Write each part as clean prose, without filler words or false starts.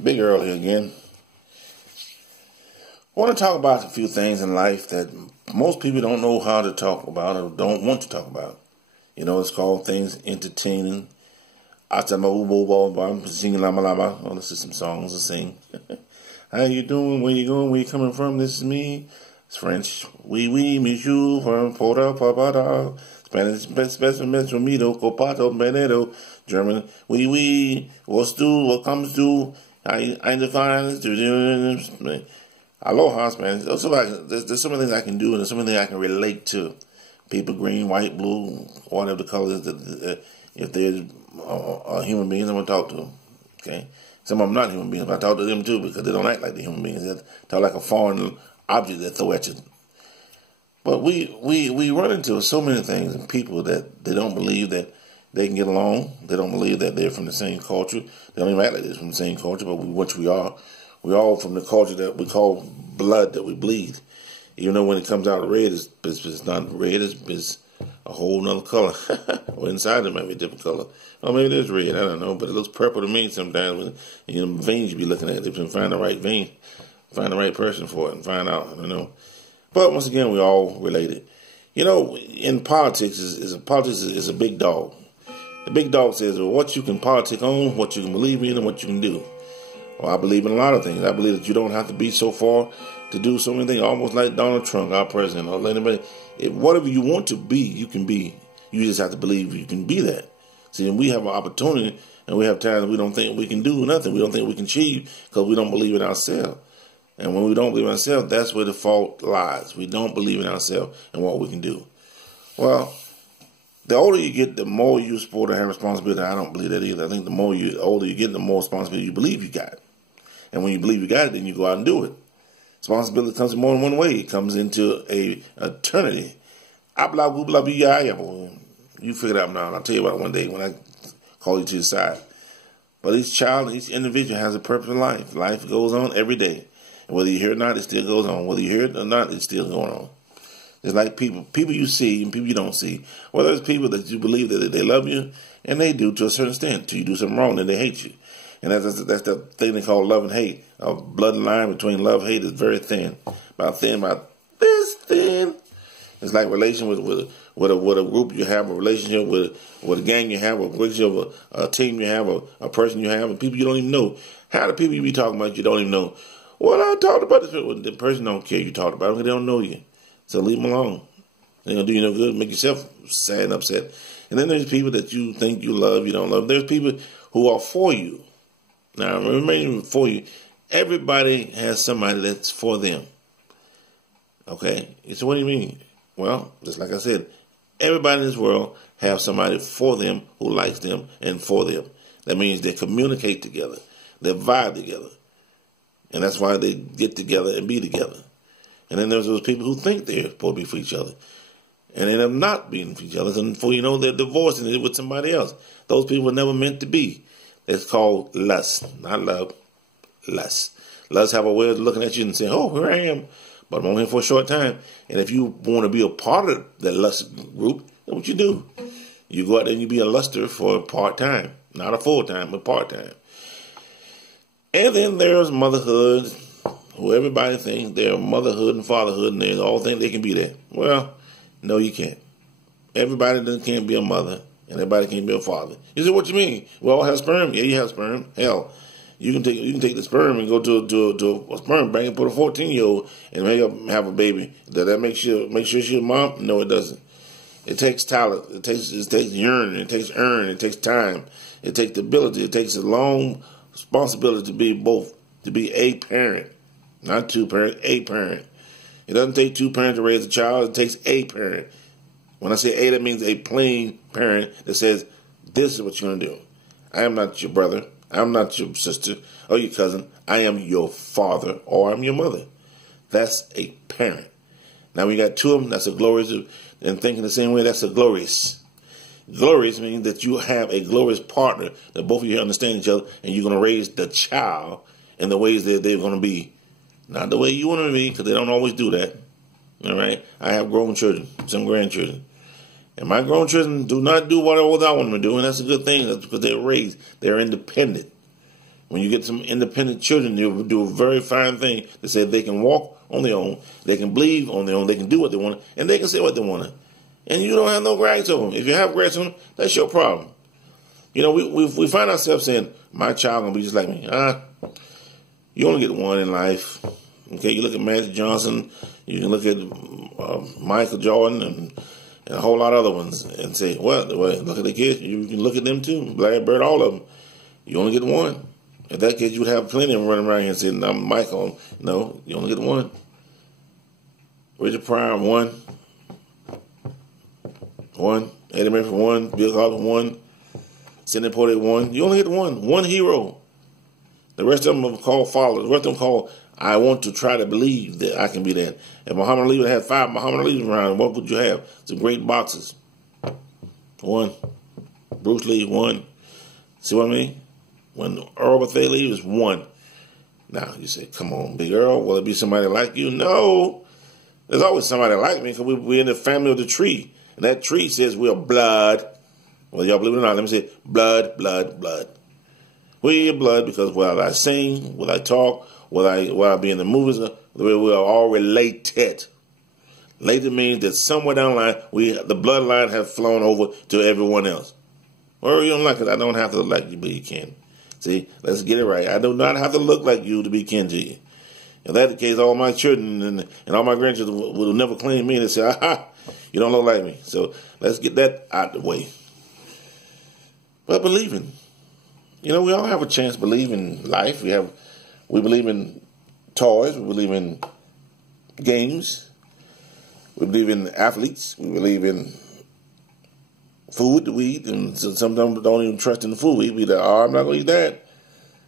Big Earl here again. I want to talk about a few things in life that most people don't know how to talk about or don't want to talk about. You know, it's called things entertaining. I'm singing lama lama. Oh, this is some songs to sing. How you doing? Where you going? Where you coming from? This is me. It's French. Oui, monsieur, from Porta Papada. Spanish, Metromido, Copato, Benedo. German, oui, what's due, what comes due. I define aloha, man. There's so many things I can do, and there's so many things I can relate to. People, green, white, blue, whatever the colors. If they're human beings, I'm gonna talk to them. Okay, some of them not human beings, but I talk to them too because they don't act like the human beings. They talk like a foreign object that throw at you. But we run into so many things and people that they don't believe that they can get along. They don't believe that they're from the same culture. They don't even act like they're from the same culture, but which we are. We're all from the culture that we call blood, that we bleed. Even though when it comes out red, it's not red, it's a whole nother color. Or inside it might be a different color. Or maybe it is red, I don't know. But it looks purple to me sometimes. When the veins you be looking at, they can find the right vein, find the right person for it, and find out, I don't know. But once again, we're all related. You know, in politics, politics is a big dog. The big dog says, well, what you can politic on, what you can believe in, and what you can do. Well, I believe in a lot of things. I believe that you don't have to be so far to do so many things, almost like Donald Trump, our president, or anybody. Whatever you want to be, you can be. You just have to believe you can be that. See, and we have an opportunity, and we have times we don't think we can do nothing. We don't think we can achieve because we don't believe in ourselves. And when we don't believe in ourselves, that's where the fault lies. We don't believe in ourselves and what we can do. Well, the older you get, the more you're supposed to have responsibility. I don't believe that either. I think the older you get, the more responsibility you believe you got. And when you believe you got it, then you go out and do it. Responsibility comes in more than one way. It comes into a eternity. You figure it out now. I'll tell you about it one day when I call you to the side. But each child, each individual has a purpose in life. Life goes on every day. And whether you hear it or not, it still goes on. Whether you hear it or not, it's still going on. It's like people you see and people you don't see. Whether it's people that you believe that they love you, and they do to a certain extent. Till you do something wrong, then they hate you. And that's the thing they call love and hate. A blood line between love and hate is very thin. About this thin. It's like relation with a group you have, a relationship with a gang you have, a relationship with a team you have, a person you have, and people you don't even know. How the people you be talking about you don't even know. Well, I talked about this, but the person don't care you talked about them. They don't know you. So leave them alone. They're going to do you no good, make yourself sad and upset. And then there's people that you think you love, you don't love. There's people who are for you. Now, remember, for you, everybody has somebody that's for them. Okay? So what do you mean? Well, just like I said, everybody in this world have somebody for them who likes them and for them. That means they communicate together. They vibe together. And that's why they get together and be together. And then there's those people who think they're supposed to be for each other. And end up not being for each other. And before you know, they're divorcing it with somebody else. Those people were never meant to be. It's called lust, not love. Lust. Lust have a way of looking at you and saying, oh, here I am. But I'm only here for a short time. And if you want to be a part of the lust group, then what you do? You go out there and you be a luster for part-time. Not a full-time, but part-time. And then there's motherhood, who everybody thinks they're motherhood and fatherhood, and they all think they can be that. Well, no, you can't. Everybody can't be a mother, and everybody can't be a father. You say, what you mean? We all have sperm. Yeah, you have sperm. Hell, you can take the sperm and go to a sperm bank and put a 14-year-old and maybe have a baby. Does that make sure she's a mom? No, it doesn't. It takes talent. It takes yearning. It takes earn. It takes time. It takes the ability. It takes a long responsibility to be a parent, not two parents, a parent. It doesn't take two parents to raise a child. It takes a parent. When I say a, that means a plain parent that says, this is what you're going to do. I am not your brother. I'm not your sister or your cousin. I am your father or I'm your mother. That's a parent. Now, when you got two of them, that's a glorious, and thinking the same way, that's a glorious. Glorious means that you have a glorious partner, that both of you understand each other, and you're going to raise the child in the ways that they're going to be. Not the way you want them to be, because they don't always do that. All right? I have grown children, some grandchildren. And my grown children do not do what I want them to do, and that's a good thing. That's because they're raised. They're independent. When you get some independent children, they'll do a very fine thing to say they can walk on their own, they can believe on their own, they can do what they want, and they can say what they want. And you don't have no rights over them. If you have rights on them, that's your problem. You know, we find ourselves saying, my child going to be just like me. You only get one in life. Okay, you look at Magic Johnson, you can look at Michael Jordan and a whole lot of other ones and say, well, look at the kids. You can look at them too. Larry Bird, all of them. You only get one. In that case, you would have plenty of them running around here saying, I'm Michael. No, you only get one. Richard Pryor, one. Eddie Murphy, one. Bill Cosby, one. Sidney Poitier, one. You only get one. One hero. The rest of them are called followers. The rest of them called, I want to try to believe that I can be that. If Muhammad Ali had 5 Muhammad Ali's around, what would you have? Some great boxers. One. Bruce Lee, one. See what I mean? When Earl Bathaley was one. Now, you say, come on, Big Earl, will it be somebody like you? No. There's always somebody like me because we're in the family of the tree. And that tree says we're blood. Well, y'all believe it or not, let me say blood, blood, blood. We're blood because whether I sing, whether I talk, whether I be in the movies, we are all related. Related means that somewhere down the line, the bloodline has flown over to everyone else. Or you don't like it, I don't have to look like you, but you can. See, let's get it right. I do not have to look like you to be kin to you. If that's the case, all my children and all my grandchildren will never claim me and say, aha, you don't look like me. So let's get that out the way. But believing. You know, we all have a chance to believe in life. We believe in toys. We believe in games. We believe in athletes. We believe in food to eat. And sometimes we don't even trust in the food. We be like, oh, I'm not going to eat that.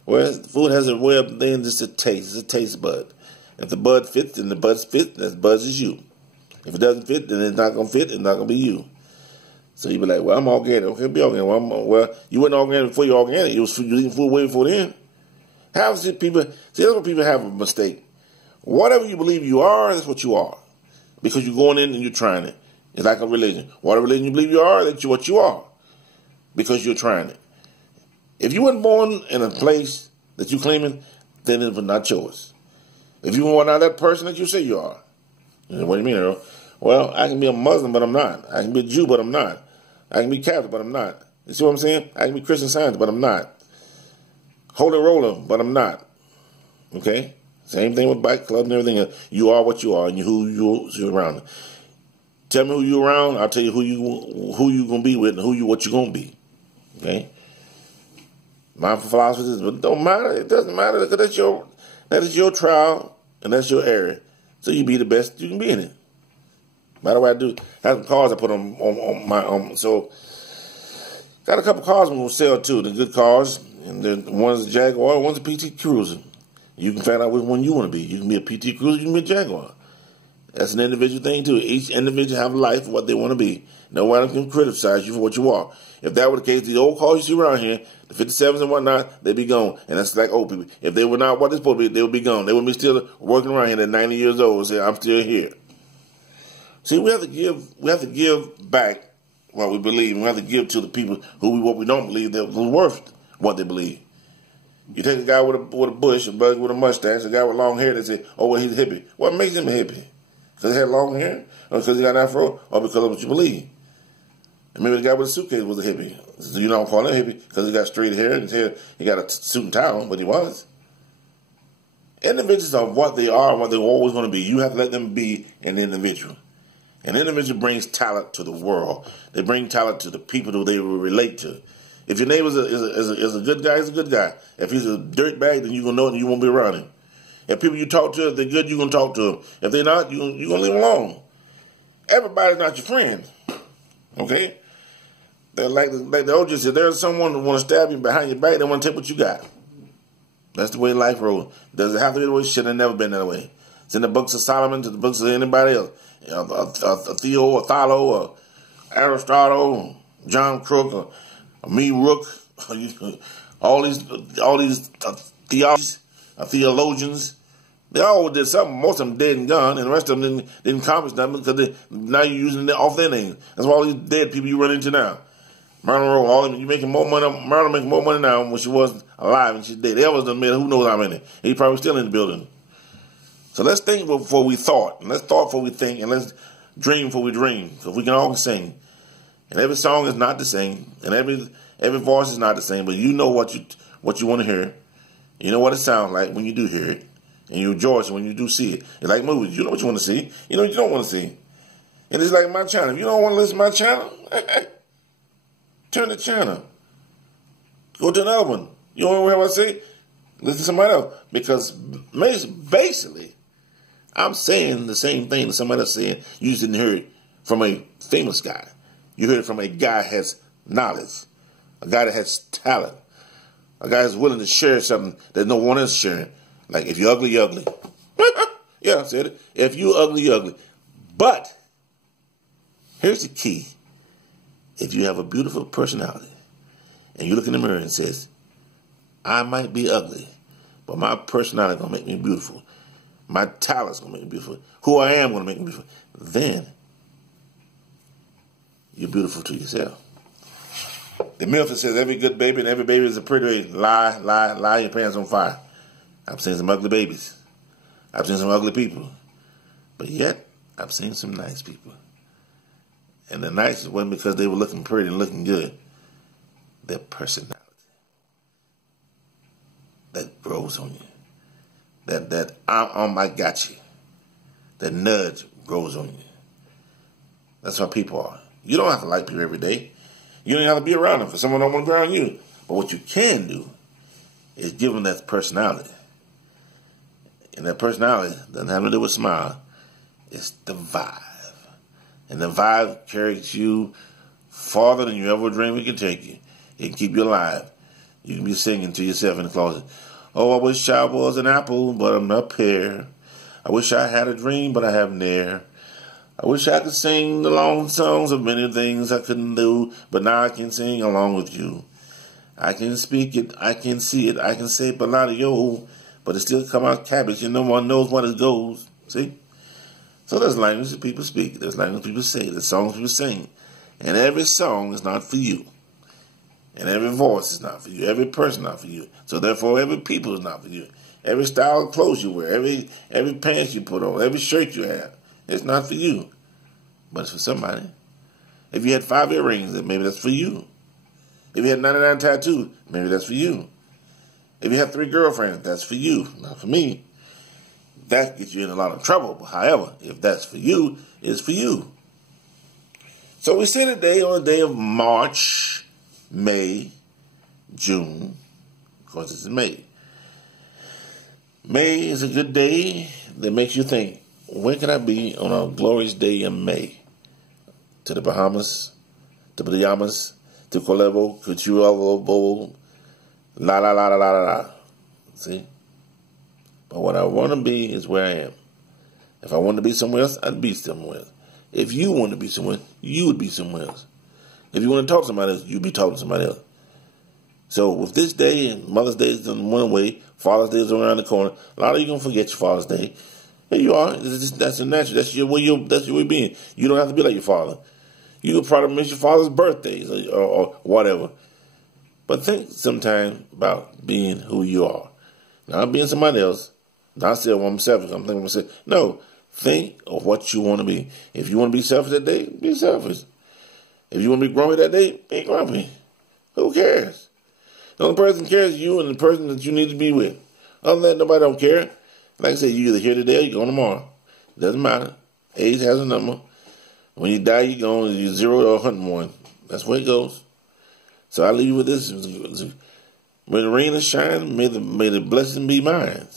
Well, food has a way of being just a taste. It's a taste bud. If the bud fits, then the bud fits. That bud is you. If it doesn't fit, then it's not going to fit. It's not going to be you. So you be like, well, I'm organic. Okay, be organic. Well, you weren't organic before you were organic. You was eating food way before then. How is it people? See, that's what people have a mistake. Whatever you believe you are, that's what you are. Because you're going in and you're trying it. It's like a religion. Whatever religion you believe you are, that's what you are. Because you're trying it. If you weren't born in a place that you're claiming, then it was not yours. If you were not that person that you say you are. What do you mean, Earl? Well, I can be a Muslim, but I'm not. I can be a Jew, but I'm not. I can be Catholic, but I'm not. You see what I'm saying? I can be Christian Science, but I'm not. Holy Roller, but I'm not. Okay? Same thing with bike club and everything else. You are what you are, and who you're around. Tell me who you're around, I'll tell you who you gonna be with and what you're gonna be. Okay? My philosophy is, but it don't matter. It doesn't matter because that is your trial and that's your area. So you be the best you can be in it. By the way, I do have some cars I put on my so got a couple cars I'm gonna sell too. The good cars, and one's a Jaguar, one's a PT Cruiser. You can find out which one you want to be. You can be a PT Cruiser, you can be a Jaguar. That's an individual thing too. Each individual have a life for what they want to be. No one can criticize you for what you are. If that were the case, the old cars you see around here, the 57s and whatnot, they'd be gone. And that's like old people. If they were not what they're supposed to be, they would be gone. They would be still working around here at 90 years old and say, I'm still here. See, we have to give back what we believe. We have to give to the people what we don't believe that was worth what they believe. You take a guy with a bush, a bug with a mustache, a guy with long hair, they say, oh, well, he's a hippie. What makes him a hippie? Because he had long hair? Or because he got an afro? Or because of what you believe? And maybe the guy with a suitcase was a hippie. So you don't call him a hippie because he got straight hair and his hair, he got a suit and tie on, but he was. Individuals are what they are and what they're always going to be. You have to let them be an individual. An individual brings talent to the world. They bring talent to the people who they will relate to. If your neighbor is a good guy, he's a good guy. If he's a dirtbag, then you're going to know it and you won't be around him. If people you talk to, if they're good, you're going to talk to them. If they're not, you're going to leave them alone. Everybody's not your friend. Okay? They're like the old said, there's someone who want to stab you behind your back, they want to take what you got. That's the way life rolls. Does it have to be that way? Should have never been that way. It's in the books of Solomon, to the books of anybody else. Othello, or Aristotle, John Crook, or me Rook, all these theologians, they all did something. Most of them dead and gone, and the rest of them didn't accomplish nothing because now you're using it off their names. That's why all these dead people you run into now. Marilyn Monroe, you making more money. Marilyn making more money now when she was alive and she's dead. Elvis done made who knows how many. He's probably still in the building. So let's think before we thought. And let's thought before we think. And let's dream before we dream. Because we can all sing. And every song is not the same. And every voice is not the same. But you know what you want to hear. You know what it sounds like when you do hear it. And you rejoice when you do see it. It's like movies. You know what you want to see. You know what you don't want to see. And it's like my channel. If you don't want to listen to my channel, turn the channel. Go to another one. You don't want to hear what I say? Listen to somebody else. Because basically, I'm saying the same thing that somebody else said. You just didn't hear it from a famous guy. You heard it from a guy that has knowledge. A guy that has talent. A guy that's willing to share something that no one else is sharing. Like, if you're ugly, you're ugly. Yeah, I said it. If you're ugly, you're ugly. But, here's the key. If you have a beautiful personality, and you look in the mirror and says, I might be ugly, but my personality is going to make me beautiful. My talent is going to make me beautiful. Who I am going to make me beautiful. Then, you're beautiful to yourself. The myth that says every good baby and every baby is a pretty lie, your pants on fire. I've seen some ugly babies. I've seen some ugly people. But yet, I've seen some nice people. And the nice wasn't because they were looking pretty and looking good. Their personality. That grows on you. That I got you. That nudge grows on you. That's how people are. You don't have to like people every day. You don't have to be around them for someone don't want to be around you. But what you can do is give them that personality. And that personality doesn't have to do with smile. It's the vibe. And the vibe carries you farther than you ever dreamed it could take you. It can keep you alive. You can be singing to yourself in the closet. Oh, I wish I was an apple, but I'm not a pear. I wish I had a dream, but I have ne'er. I wish I could sing the long songs of many things I couldn't do, but now I can sing along with you. I can speak it, I can see it, I can say Palladio, but it still come out cabbage and no one knows what it goes. See? So there's language that people speak, there's language people say, there's songs people sing. And every song is not for you. And every voice is not for you, every person is not for you. So therefore every people is not for you. Every style of clothes you wear, every pants you put on, every shirt you have, it's not for you. But it's for somebody. If you had 5 earrings, then maybe that's for you. If you had 99 tattoos, maybe that's for you. If you have 3 girlfriends, that's for you, not for me. That gets you in a lot of trouble. However, if that's for you, it's for you. So we sit today on the day of March, May, June. Of course, this is May. May is a good day that makes you think, where can I be on a glorious day in May? To the Bahamas, to the Yamas, to Colebo, Cuchualobo, la la la la la la. See? But what I want to be is where I am. If I want to be somewhere else, I'd be somewhere else. If you want to be somewhere, you would be somewhere else. If you want to talk to somebody else, you'd be talking to somebody else. So with this day, and Mother's Day is in one way, Father's Day is around the corner, a lot of you going to forget your Father's Day. Here you are. That's a natural. That's your way being. You don't have to be like your father. You could probably miss your father's birthdays or whatever. But think sometime about being who you are. Not being somebody else. Not saying I'm selfish. I'm thinking myself. No. Think of what you want to be. If you want to be selfish that day, be selfish. If you want to be grumpy that day, be grumpy. Who cares? The only person that cares is you and the person that you need to be with. Other than that, nobody don't care. Like I said, you either here today or you go tomorrow. Doesn't matter. Age has a number. When you die, you're going to 0 or 101. That's where it goes. So I leave you with this. When the rain is shining, may the blessing be mine.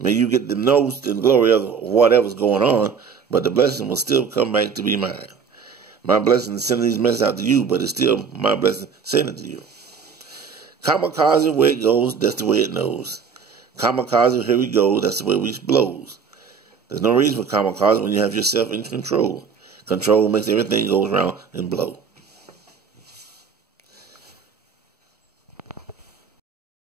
May you get the nose and glory of whatever's going on, but the blessing will still come back to be mine. My blessing is sending these messages out to you, but it's still my blessing sending it to you. Kamikaze, where it goes, that's the way it knows. Kamikaze, here we go, that's the way we blows. There's no reason for kamikaze when you have yourself in control. Control makes everything go around and blow.